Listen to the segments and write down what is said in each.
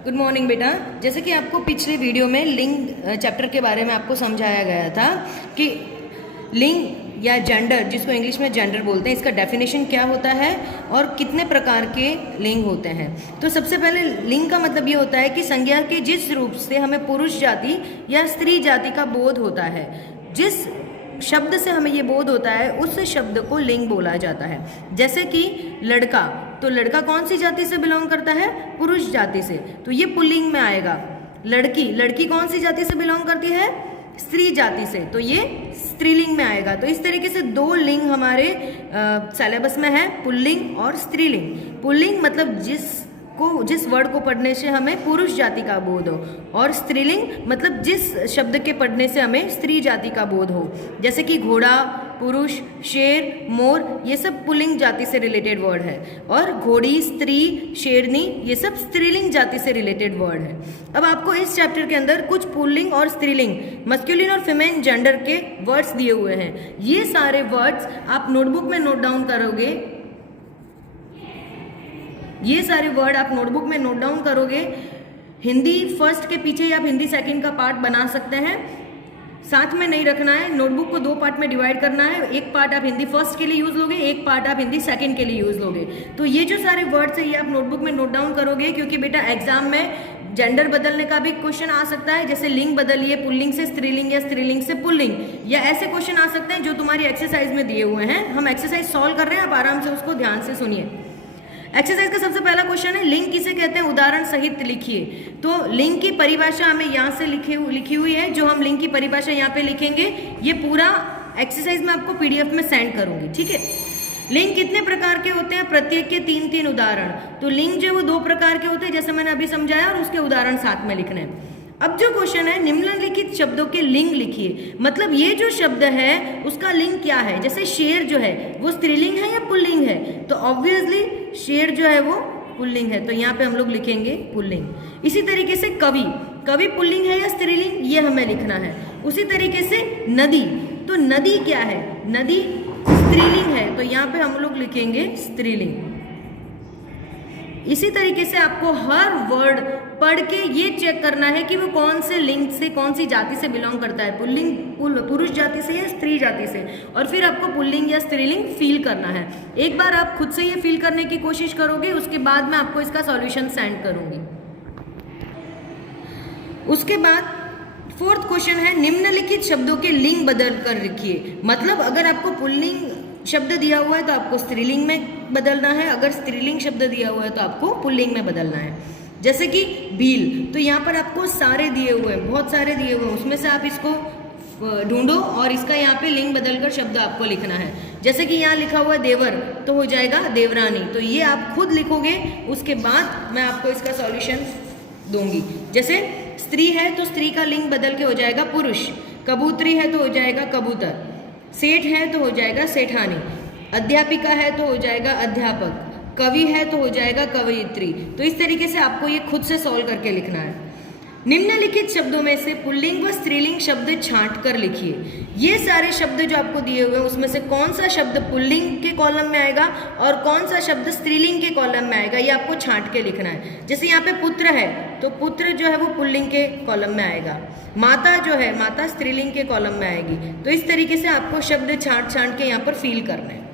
Good morning बेटा। जैसे कि आपको पिछले वीडियो में लिंग चैप्टर के बारे में आपको समझाया गया था कि लिंग या जेंडर, जिसको इंग्लिश में जेंडर बोलते हैं, इसका डेफिनेशन क्या होता है और कितने प्रकार के लिंग होते हैं। तो सबसे पहले लिंग का मतलब ये होता है कि संज्ञा के जिस रूप से हमें पुरुष जाति या स्त्री जाति का बोध होता है, जिस शब्द से हमें ये बोध होता है उस शब्द को लिंग बोला जाता है। जैसे कि लड़का, तो लड़का कौन सी जाति से बिलोंग करता है? पुरुष जाति से, तो ये पुल्लिंग में आएगा। लड़की, लड़की कौन सी जाति से बिलोंग करती है? स्त्री जाति से, तो ये स्त्रीलिंग में आएगा। तो इस तरीके से दो लिंग हमारे सिलेबस में है, पुल्लिंग और स्त्रीलिंग। पुल्लिंग मतलब जिस वर्ड को पढ़ने से हमें पुरुष जाति का बोध हो, और स्त्रीलिंग मतलब जिस शब्द के पढ़ने से हमें स्त्री जाति का बोध हो। जैसे कि घोड़ा, पुरुष, शेर, मोर, ये सब पुल्लिंग जाति से रिलेटेड वर्ड है, और घोड़ी, स्त्री, शेरनी, ये सब स्त्रीलिंग जाति से रिलेटेड वर्ड है। अब आपको इस चैप्टर के अंदर कुछ पुल्लिंग और स्त्रीलिंग, मस्कुलिन और फीमेल जेंडर के वर्ड्स दिए हुए हैं। ये सारे वर्ड्स आप नोटबुक में नोट डाउन करोगे, ये सारे वर्ड आप नोटबुक में नोट डाउन करोगे। हिंदी फर्स्ट के पीछे या आप हिंदी सेकंड का पार्ट बना सकते हैं, साथ में नहीं रखना है। नोटबुक को दो पार्ट में डिवाइड करना है, एक पार्ट आप हिंदी फर्स्ट के लिए यूज लोगे, एक पार्ट आप हिंदी सेकंड के लिए यूज लोगे। तो ये जो सारे वर्ड्स है ये आप नोटबुक में नोट डाउन करोगे, क्योंकि बेटा एग्जाम में जेंडर बदलने का भी क्वेश्चन आ सकता है। जैसे लिंग बदलिए, पुल्लिंग से स्त्रीलिंग या स्त्रीलिंग से पुल्लिंग, या ऐसे क्वेश्चन आ सकते हैं जो तुम्हारी एक्सरसाइज में दिए हुए हैं। हम एक्सरसाइज सॉल्व कर रहे हैं, आप आराम से उसको ध्यान से सुनिए। एक्सरसाइज का सबसे पहला क्वेश्चन है, लिंग किसे कहते हैं, उदाहरण सहित लिखिए। तो लिंग की परिभाषा हमें यहाँ से लिखी हुई है, जो हम लिंग की परिभाषा यहाँ पे लिखेंगे। ये पूरा एक्सरसाइज मैं आपको पीडीएफ में सेंड करूंगी, ठीक है। लिंग कितने प्रकार के होते हैं? प्रत्येक के 3-3 उदाहरण। तो लिंग जो है वो 2 प्रकार के होते हैं, जैसे मैंने अभी समझाया, और उसके उदाहरण साथ में लिखने हैं। अब जो क्वेश्चन है, निम्नलिखित शब्दों के लिंग लिखिए। मतलब ये जो शब्द है उसका लिंग क्या है। जैसे शेर जो है वो स्त्रीलिंग है या पुल्लिंग है? तो ऑब्वियसली शेर जो है वो पुल्लिंग है, तो यहाँ पे हम लोग लिखेंगे पुल्लिंग। इसी तरीके से कवि, कवि पुल्लिंग है या स्त्रीलिंग, ये हमें लिखना है। उसी तरीके से नदी, तो नदी क्या है? नदी स्त्रीलिंग है, तो यहाँ पे हम लोग लिखेंगे स्त्रीलिंग। इसी तरीके से आपको हर वर्ड पढ़ के ये चेक करना है कि वो कौन से लिंग से, कौन सी जाति से बिलोंग करता है, पुल्लिंग पुरुष जाति से या स्त्री जाति से, और फिर आपको पुल्लिंग या स्त्रीलिंग फील करना है। एक बार आप खुद से ये फील करने की कोशिश करोगे, उसके बाद मैं आपको इसका सॉल्यूशन सेंड करूंगी। उसके बाद 4th क्वेश्चन है, निम्नलिखित शब्दों के लिंग बदल कर लिखिए। मतलब अगर आपको पुल्लिंग शब्द दिया हुआ है तो आपको स्त्रीलिंग में बदलना है, अगर स्त्रीलिंग शब्द दिया हुआ है तो आपको पुल्लिंग में बदलना है। जैसे कि भील, तो यहाँ पर आपको सारे दिए हुए हैं, बहुत सारे दिए हुए हैं, उसमें से आप इसको ढूंढो और इसका यहाँ पे लिंग बदलकर शब्द आपको लिखना है। जैसे कि यहाँ लिखा हुआ देवर, तो हो जाएगा देवरानी। तो ये आप खुद लिखोगे, उसके बाद मैं आपको इसका सॉल्यूशन दूंगी। जैसे स्त्री है तो स्त्री का लिंग बदल के हो जाएगा पुरुष, कबूतरी है तो हो जाएगा कबूतर, सेठ है तो हो जाएगा सेठानी, अध्यापिका है तो हो जाएगा अध्यापक, कवि है तो हो जाएगा कवयित्री। तो इस तरीके से आपको ये खुद से सॉल्व करके लिखना है। निम्नलिखित शब्दों में से पुल्लिंग व स्त्रीलिंग शब्द छांट कर लिखिए। ये सारे शब्द जो आपको दिए हुए हैं उसमें से कौन सा शब्द पुल्लिंग के कॉलम में आएगा और कौन सा शब्द स्त्रीलिंग के कॉलम में आएगा, ये आपको छांट के लिखना है। जैसे यहाँ पे पुत्र है तो पुत्र जो है वो पुल्लिंग के कॉलम में आएगा, माता जो है, माता स्त्रीलिंग के कॉलम में आएगी। तो इस तरीके से आपको शब्द छांट के यहाँ पर फील करना है।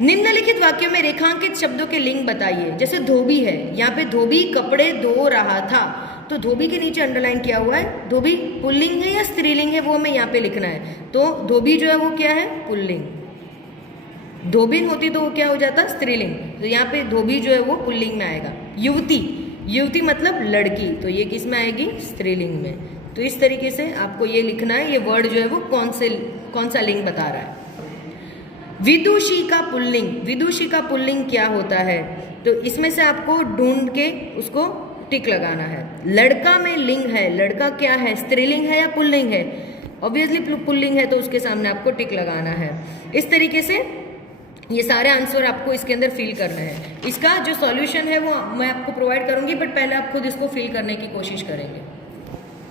निम्नलिखित वाक्यों में रेखांकित शब्दों के लिंग बताइए। जैसे धोबी है, यहाँ पे धोबी कपड़े धो रहा था, तो धोबी के नीचे अंडरलाइन किया हुआ है। धोबी पुल्लिंग है या स्त्रीलिंग है वो हमें यहाँ पे लिखना है। तो धोबी जो है वो क्या है? पुल्लिंग। धोबिन होती तो वो क्या हो जाता? स्त्रीलिंग। तो यहाँ पे धोबी जो है वो पुल्लिंग में आएगा। युवती, युवती मतलब लड़की, तो ये किस में आएगी? स्त्रीलिंग में। तो इस तरीके से आपको ये लिखना है, ये वर्ड जो है वो कौन सा लिंग बता रहा है। विदुषी का पुल्लिंग, विदुषी का पुल्लिंग क्या होता है? तो इसमें से आपको ढूंढ के उसको टिक लगाना है। लड़का में लिंग है, लड़का क्या है? स्त्रीलिंग है या पुल्लिंग है? ऑब्वियसली पुल्लिंग है, तो उसके सामने आपको टिक लगाना है। इस तरीके से ये सारे आंसर आपको इसके अंदर फिल करना है। इसका जो सॉल्यूशन है वो मैं आपको प्रोवाइड करूंगी, बट पहले आप खुद इसको फिल करने की कोशिश करेंगे।